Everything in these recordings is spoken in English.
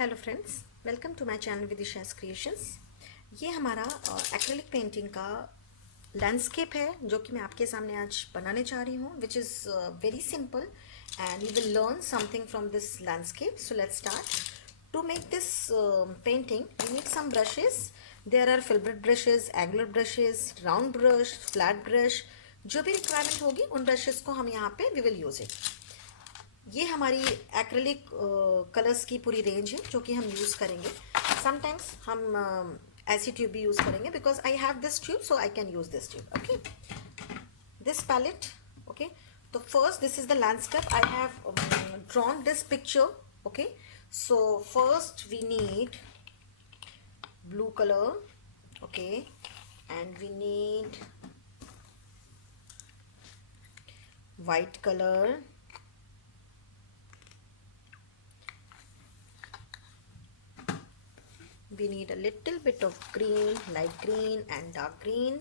Hello friends, welcome to my channel Vidisha's creations. ये हमारा acrylic painting का लैंडस्केप है जो कि मैं आपके सामने आज बनाने जा रही हूँ, which is very simple and you will learn something from this landscape. So let's start. To make this painting you need some brushes. There are filbert brushes, angular brushes, round brush, flat brush. जो भी requirement होगी उन brushes को हम यहाँ पे we will use it. ये हमारी एक्रेलिक कलर्स की पूरी रेंज है जो कि हम यूज़ करेंगे. समटाइम्स हम ऐसी ट्यूब भी यूज़ करेंगे because I have this tube, so I can use this tube. Okay, this palette. Okay, so first this is the landscape. I have drawn this picture. Okay, so first we need blue color. Okay, and we need white color. We need a little bit of green, light green and dark green.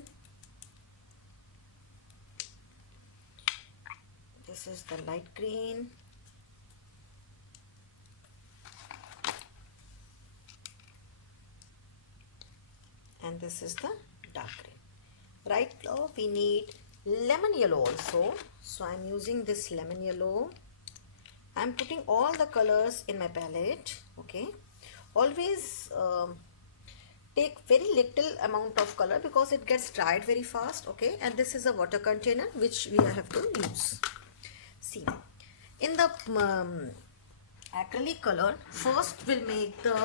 This is the light green. And this is the dark green. Right now we need lemon yellow also. So I'm using this lemon yellow. I'm putting all the colors in my palette. Okay, always take very little amount of color because it gets dried very fast. Okay, and this is a water container which we have to use. See, in the acrylic color, first we'll make the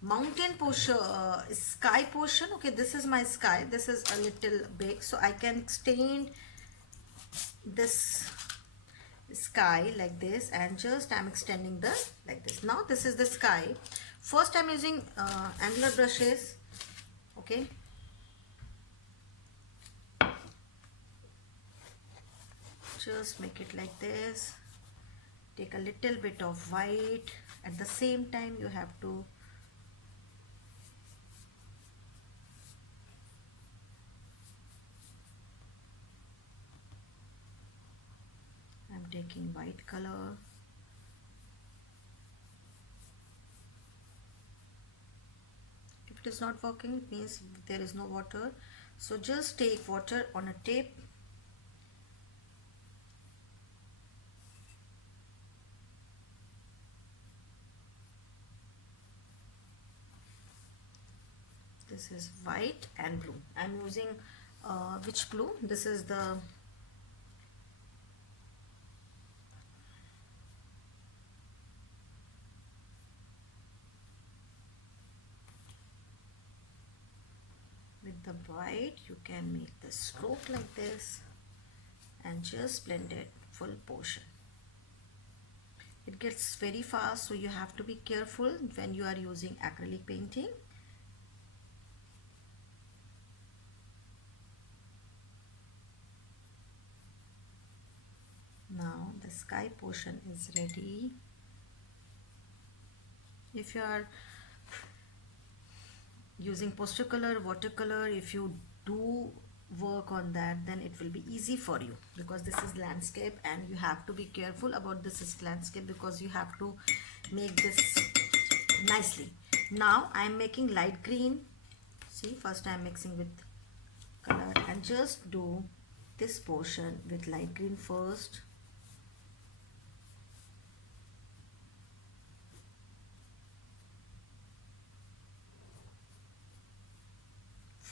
mountain portion, sky portion. Okay, this is my sky. This is a little big, so I can extend this sky like this, and just I'm extending the like this. Now this is the sky. First I'm using angular brushes. Okay, just make it like this. Take a little bit of white. At the same time you have to taking white color. If it is not working, it means there is no water. So just take water on a tape. This is white and blue. I'm using which blue? This is the with the white you can make the stroke like this and just blend it full portion. It gets very fast, so you have to be careful when you are using acrylic painting. Now the sky portion is ready. If you are using poster color, watercolor, if you do work on that, then it will be easy for you, because this is landscape and you have to be careful about this is landscape because you have to make this nicely. Now I am making light green. See, first I am mixing with color and just do this portion with light green first.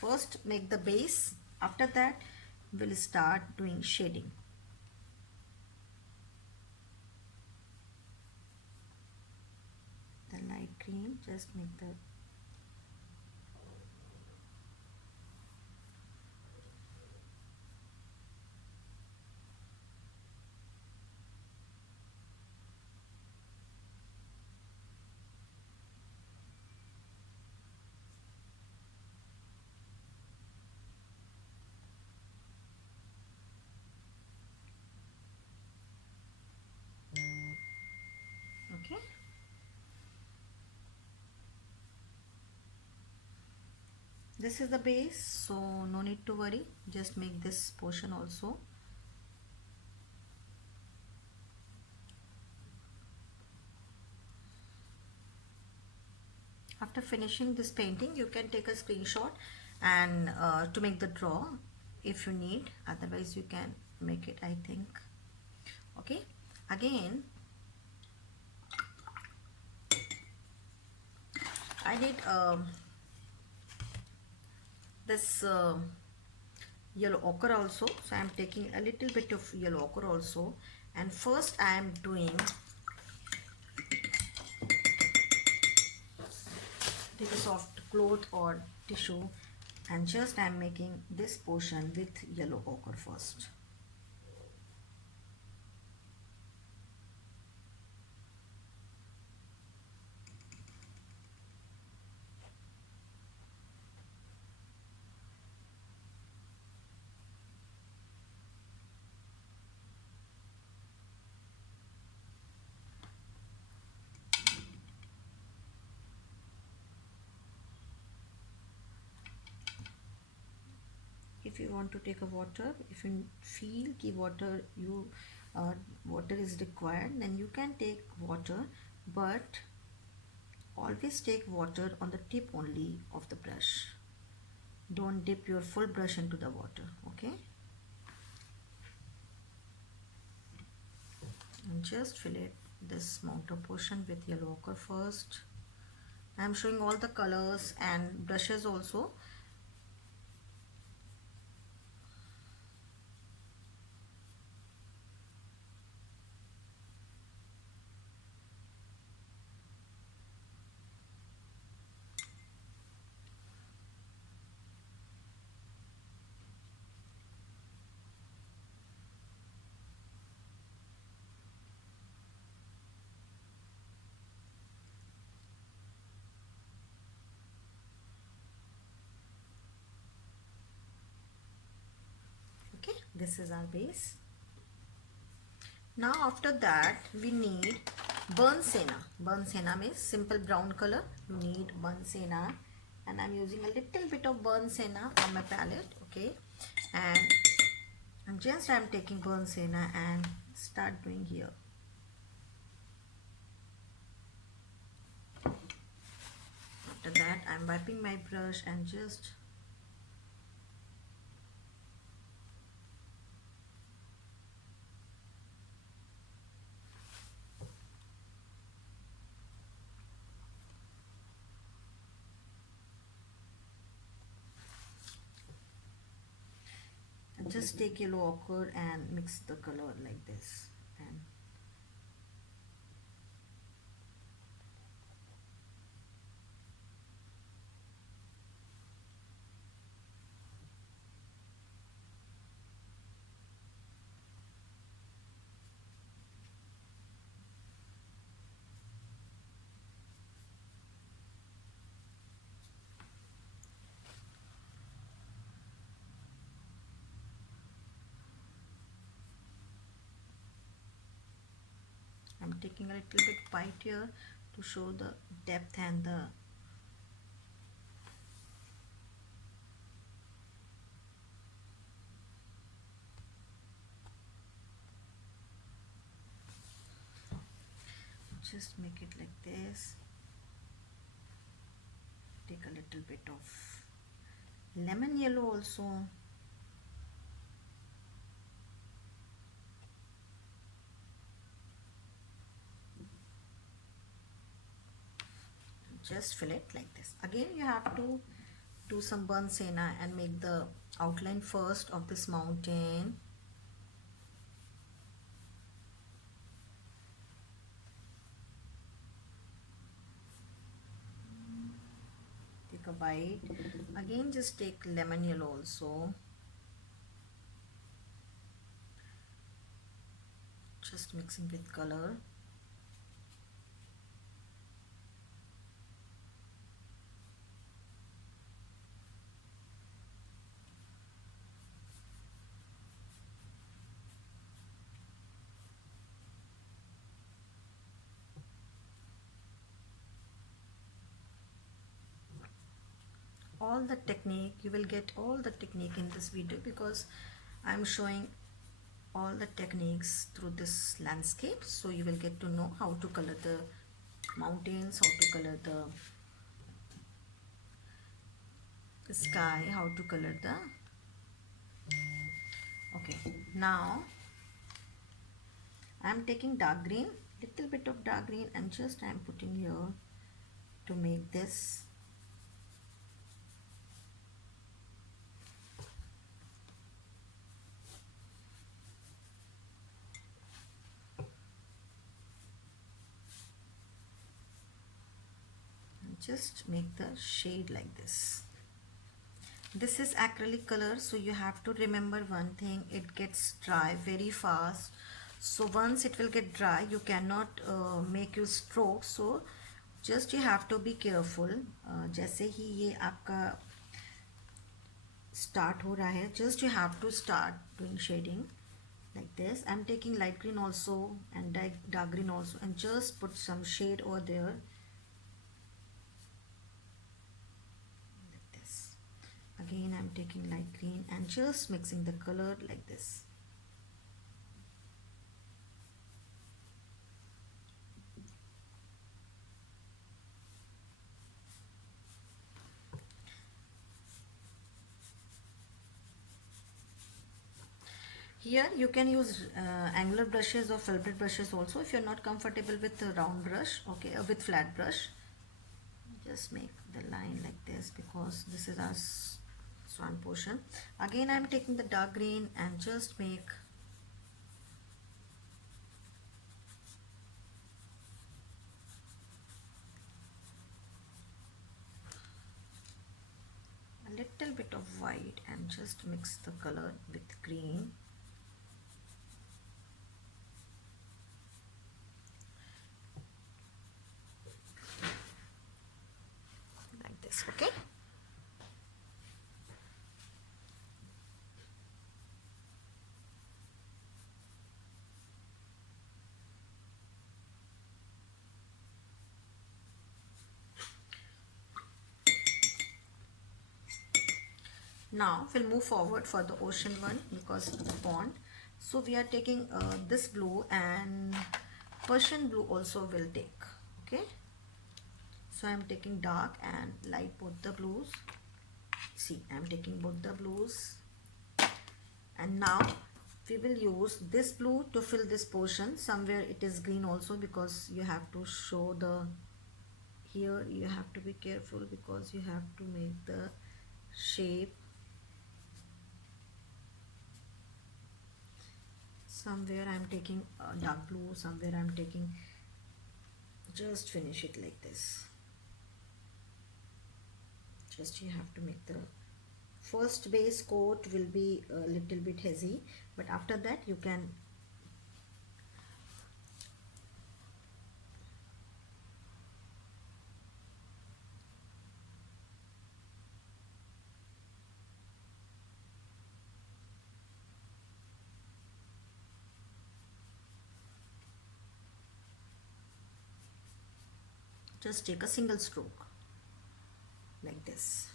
First make the base, after that we'll start doing shading. The light green, just make the okay. This is the base, so no need to worry, just make this portion also. after finishing this painting, you can take a screenshot and to make the draw if you need, otherwise you can make it, I think. Okay, again I did this yellow ochre also, so I am taking a little bit of yellow ochre also, and first I am doing, take a soft cloth or tissue and just I am making this portion with yellow ochre first. If you want to take a water, if you feel ki water water is required, then you can take water, but always take water on the tip only of the brush. Don't dip your full brush into the water. Okay, and just fill it this mountain portion with yellow ochre first. I am showing all the colors and brushes also. Okay, this is our base. Now after that we need burnt sienna. Burnt sienna means simple brown color. You need burnt sienna, and I'm using a little bit of burnt sienna on my palette. Okay, and I'm taking burnt sienna and start doing here. After that I'm wiping my brush and just take yellow ochre and mix the color like this, and I'm taking a little bit white here to show the depth and the just make it like this. Take a little bit of lemon yellow also. Just fill it like this. Again you have to do some burnt sienna and make the outline first of this mountain. Take a white. Again just take lemon yellow also. Just mixing with color. All the technique, you will get all the technique in this video because I'm showing all the techniques through this landscape, so you will get to know how to color the mountains, how to color the sky, how to color the. Okay, now I'm taking dark green, little bit of dark green, and just I'm putting here to make this. Just make the shade like this. This is acrylic color, so you have to remember one thing, it gets dry very fast. So once it will get dry, you cannot make your stroke. So just you have to be careful. जैसे ही ये आपका start हो रहा है, just you have to start doing shading like this. I'm taking light green also and dark green also, and just put some shade over there. Again I'm taking light green and just mixing the color like this. Here you can use angular brushes or filbert brushes also if you're not comfortable with a round brush, okay, or with flat brush. Just make the line like this because this is our swan portion. Again I'm taking the dark green and just make a little bit of white and just mix the color with green. Like this, okay? Now we'll move forward for the ocean one because of the pond. So we are taking this blue, and Persian blue also will take, okay? So I'm taking dark and light both the blues. See, I'm taking both the blues, and now we will use this blue to fill this portion. Somewhere it is green also because you have to show the, here you have to be careful because you have to make the shape. Somewhere I'm taking dark blue, somewhere I'm taking, just finish it like this. Just you have to make the first base coat will be a little bit hazy, but after that you can just take a single stroke like this.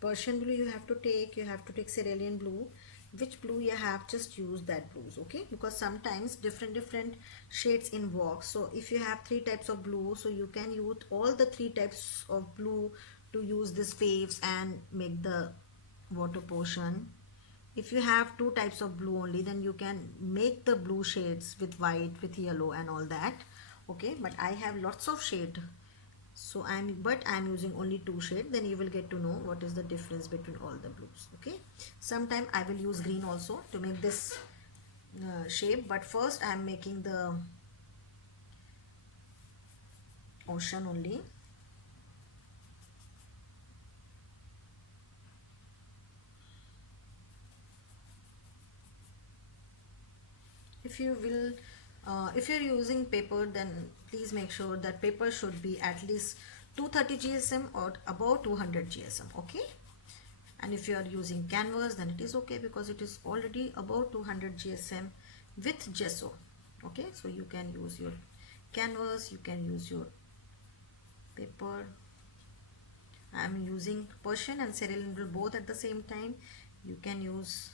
Persian blue you have to take cerulean blue. Which blue you have, just use that blues, okay? Because sometimes different shades in wax. So if you have 3 types of blue, so you can use all the 3 types of blue to use this waves and make the water portion. If you have 2 types of blue only, then you can make the blue shades with white, with yellow and all that, okay? But I have lots of shade, so I'm using only 2 shades. Then you will get to know what is the difference between all the blues, okay? Sometime I will use green also to make this shape, but first I'm making the ocean only. If you will if you're using paper, then please make sure that paper should be at least 230 GSM or above 200 GSM, okay? And if you are using canvas, then it is okay because it is already above 200 GSM with gesso, okay? So you can use your canvas, you can use your paper. I am using Persian and cerulean blue both at the same time. You can use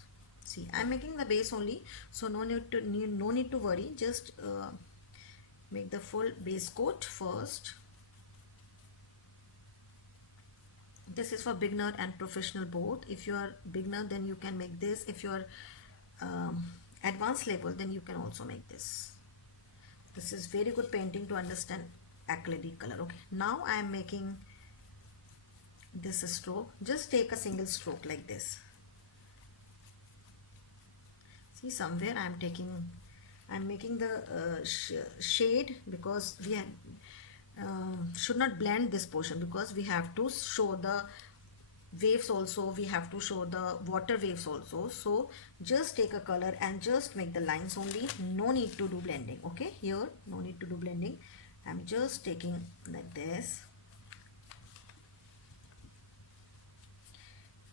See, I'm making the base only, so no need to worry. Just make the full base coat first. This is for beginner and professional both. If you are beginner, then you can make this. If you are advanced level, then you can also make this. This is very good painting to understand acrylic color. Okay, now I am making this stroke. Just take a single stroke like this. See, somewhere I'm making the shade, because we should not blend this portion, because we have to show the waves also, we have to show the water waves also. So just take a color and just make the lines only. No need to do blending. Okay, here no need to do blending. I'm just taking like this.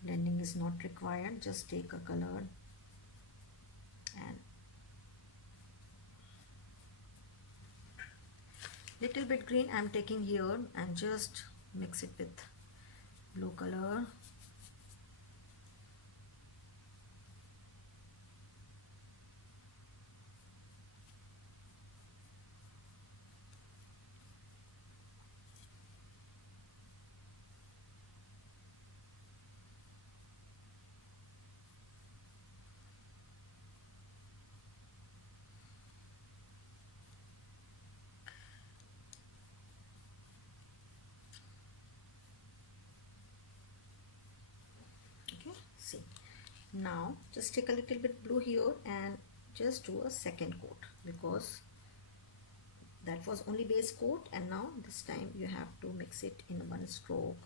Blending is not required. Just take a color and little bit green I'm taking here and just mix it with blue color. See, now just take a little bit blue here and just do a second coat, because that was only base coat, and now this time you have to mix it in one stroke.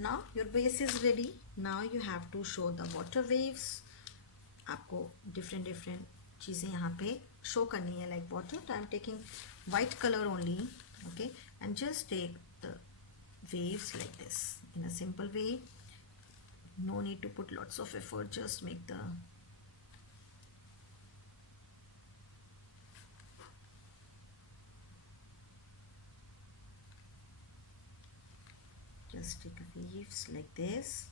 Now your base is ready. Now you have to show the water waves. आपको different चीज़ें यहाँ पे show करनी है like water. So I'm taking white color only, okay, and just take the waves like this in a simple way. No need to put lots of effort. Just make the just take waves like this.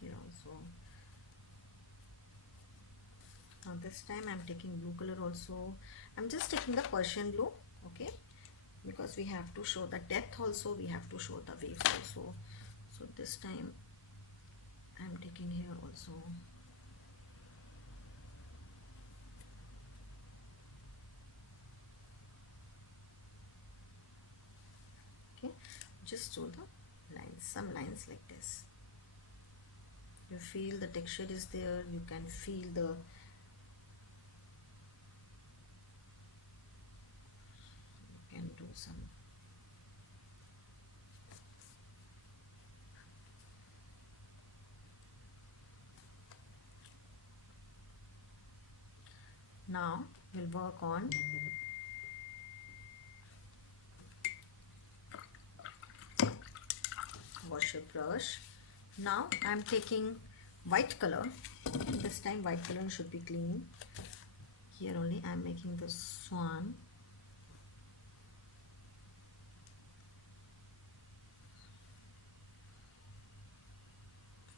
Here also. Now this time I'm taking blue color also. I'm just taking the Persian blue, okay, because we have to show the depth also, we have to show the waves also. So this time I'm taking here also. Okay, just show the lines, some lines like this. You feel the texture is there, you can feel the do some now we'll work on wash your brush. Now I'm taking white color. This time white color should be clean. Here only I'm making the swan.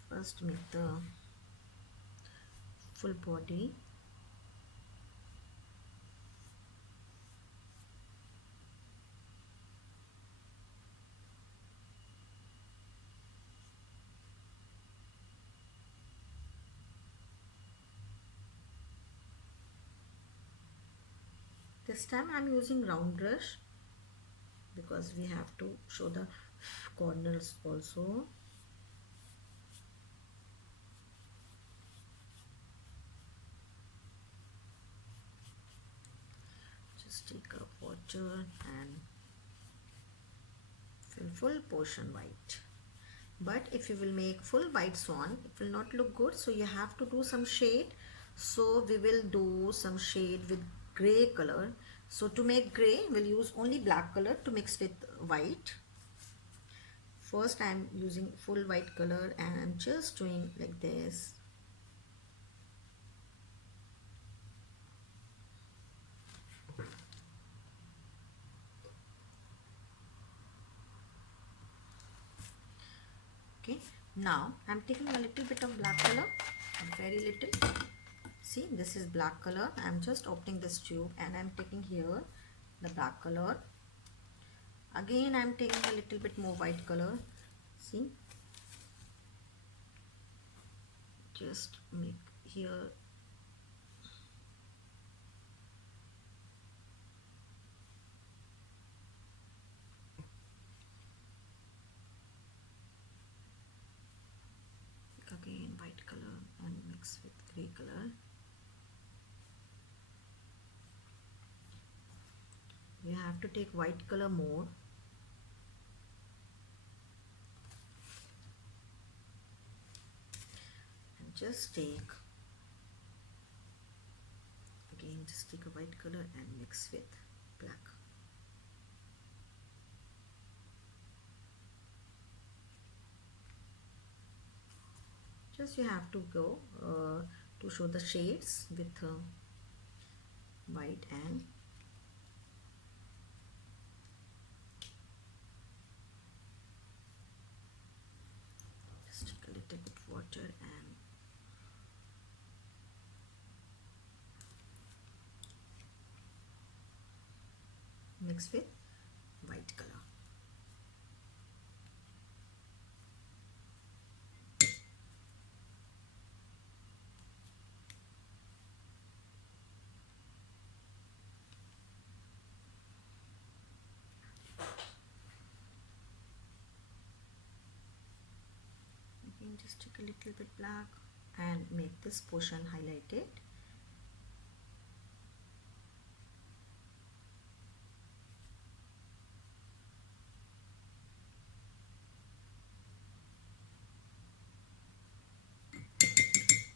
First make the full body. This time I'm using round brush because we have to show the corners also. Just take up water and full portion white. But if you will make full white swan, it will not look good, so you have to do some shade. So we will do some shade with gray color. So to make gray, we'll use only black color to mix with white. First I am using full white color and I'm just doing like this. Okay, now I'm taking a little bit of black color, very little. See, this is black color. I'm just opening this tube and I'm taking here the black color. Again I'm taking a little bit more white color. See, just make here again white color and mix with gray color. You have to take white color more. And just take again, just take a white color and mix with black. Just you have to go to show the shades with white and just take a little bit water and mix with white color. Again, just take a little bit black and make this portion highlighted.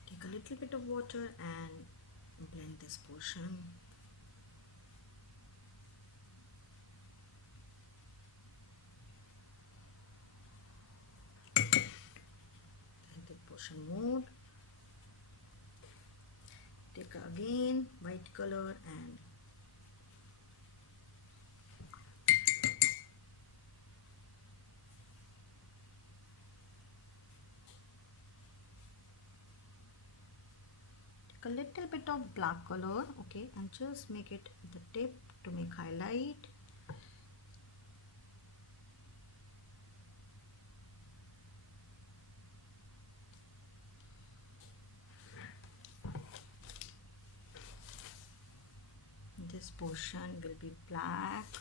Take a little bit of water and blend this portion. Blend the portion more. Take again white color and a little bit of black color, okay, and just make it the tip to make highlight. This portion will be black.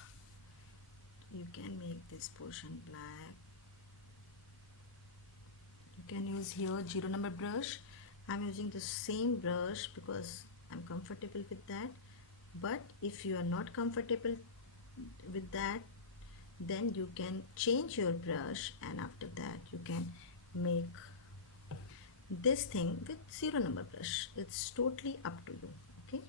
You can make this portion black. You can use here 0 number brush. I'm using the same brush because I'm comfortable with that. But if you are not comfortable with that, then you can change your brush and after that you can make this thing with 0 number brush. It's totally up to you. Okay.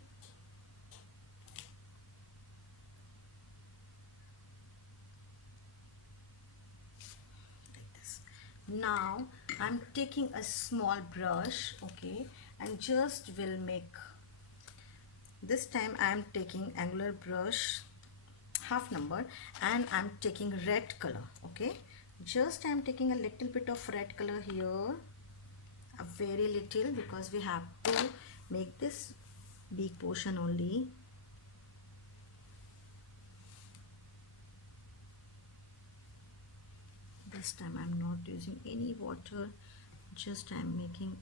Like this. Now I'm taking a small brush, okay, and just will make, this time I am taking angular brush half number and I'm taking red color, okay. Just I'm taking a little bit of red color here, a very little, because we have to make this big portion only. This time I'm not using any water, just I'm making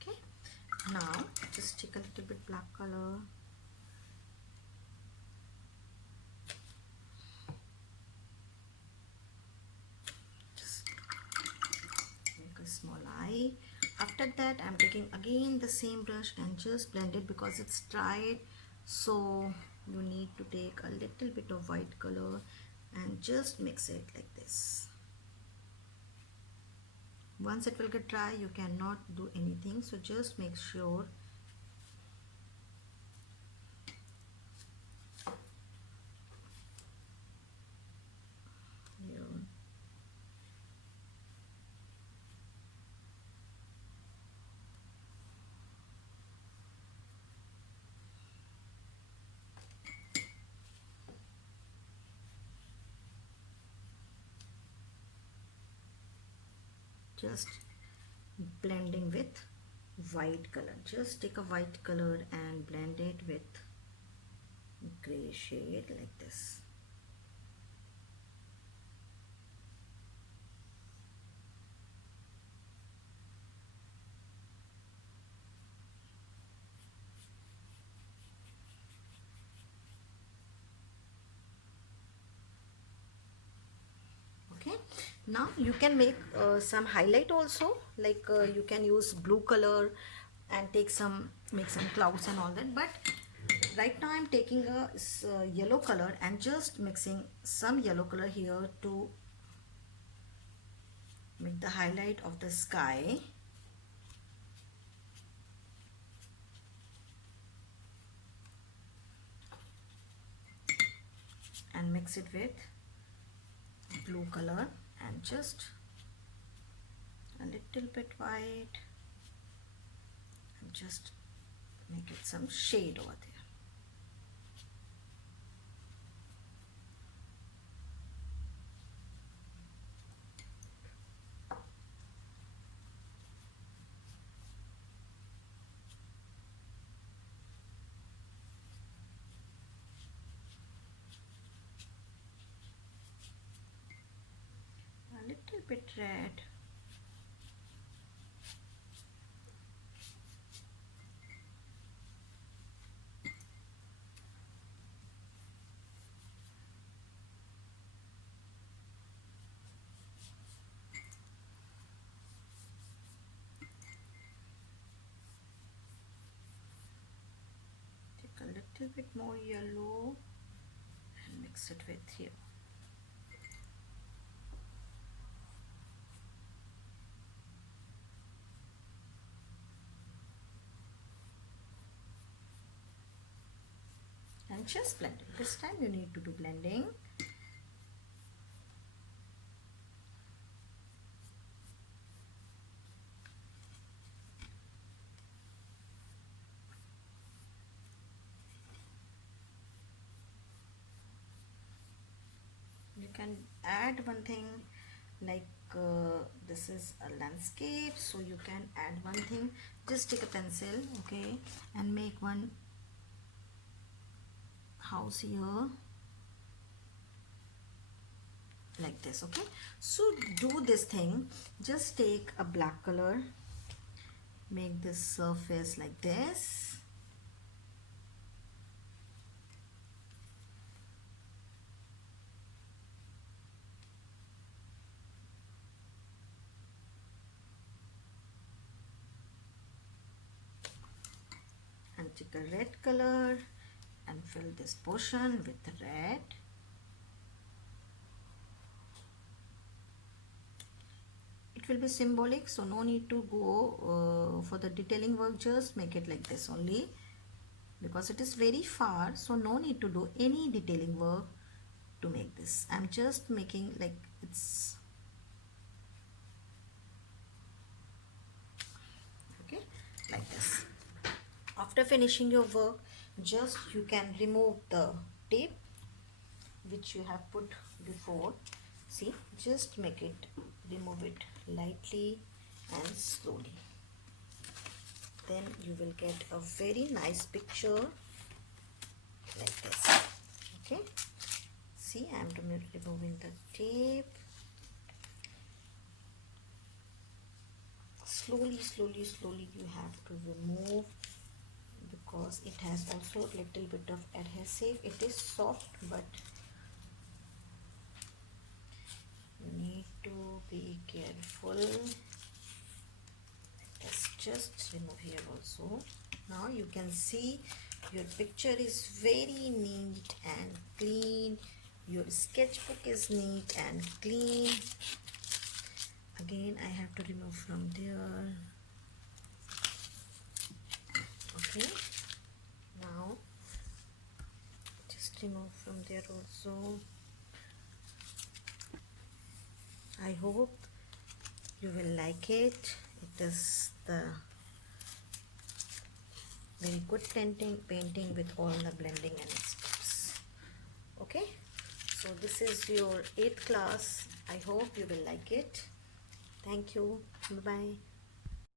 okay. Now take a little bit black color. Just make a small eye. After that, I'm taking again the same brush and just blend it because it's dried. So you need to take a little bit of white color and just mix it like this. Once it will get dry, you cannot do anything, so just make sure you just blending with white color. Just take a white color and blend it with gray shade like this. Okay, now you can make some highlight also, like you can use blue color and make some clouds and all that, but right now I'm taking a yellow color and just mixing some yellow color here to make the highlight of the sky. And mix it with blue color and just a little bit white and just make it some shade over there. A little bit red. Take a little bit more yellow and mix it with here. And just blend it. This time you need to do blending. You can add one thing, like this is a landscape, so you can add one thing. Just take a pencil, okay, and make one house here like this. Okay, so do this thing. Just take a black color, make this surface like this, and take a red color and fill this portion with red. It will be symbolic, so no need to go for the detailing work. Just make it like this only, because it is very far, so no need to do any detailing work to make this. I'm just making like it's okay, like this. After finishing your work, just you can remove the tape which you have put before. See, just make it, remove it lightly and slowly. Then you will get a very nice picture like this. Okay, see, I am removing the tape. Slowly you have to remove because it has also little bit of adhesive. It is soft, but you need to be careful. Let's just remove here also. Now you can see your picture is very neat and clean. Your sketchbook is neat and clean. Again, I have to remove from there. Okay, now just remove from there also. I hope you will like it. It is the very good painting with all the blending and steps. Okay, so this is your 8th class. I hope you will like it. Thank you. Bye bye.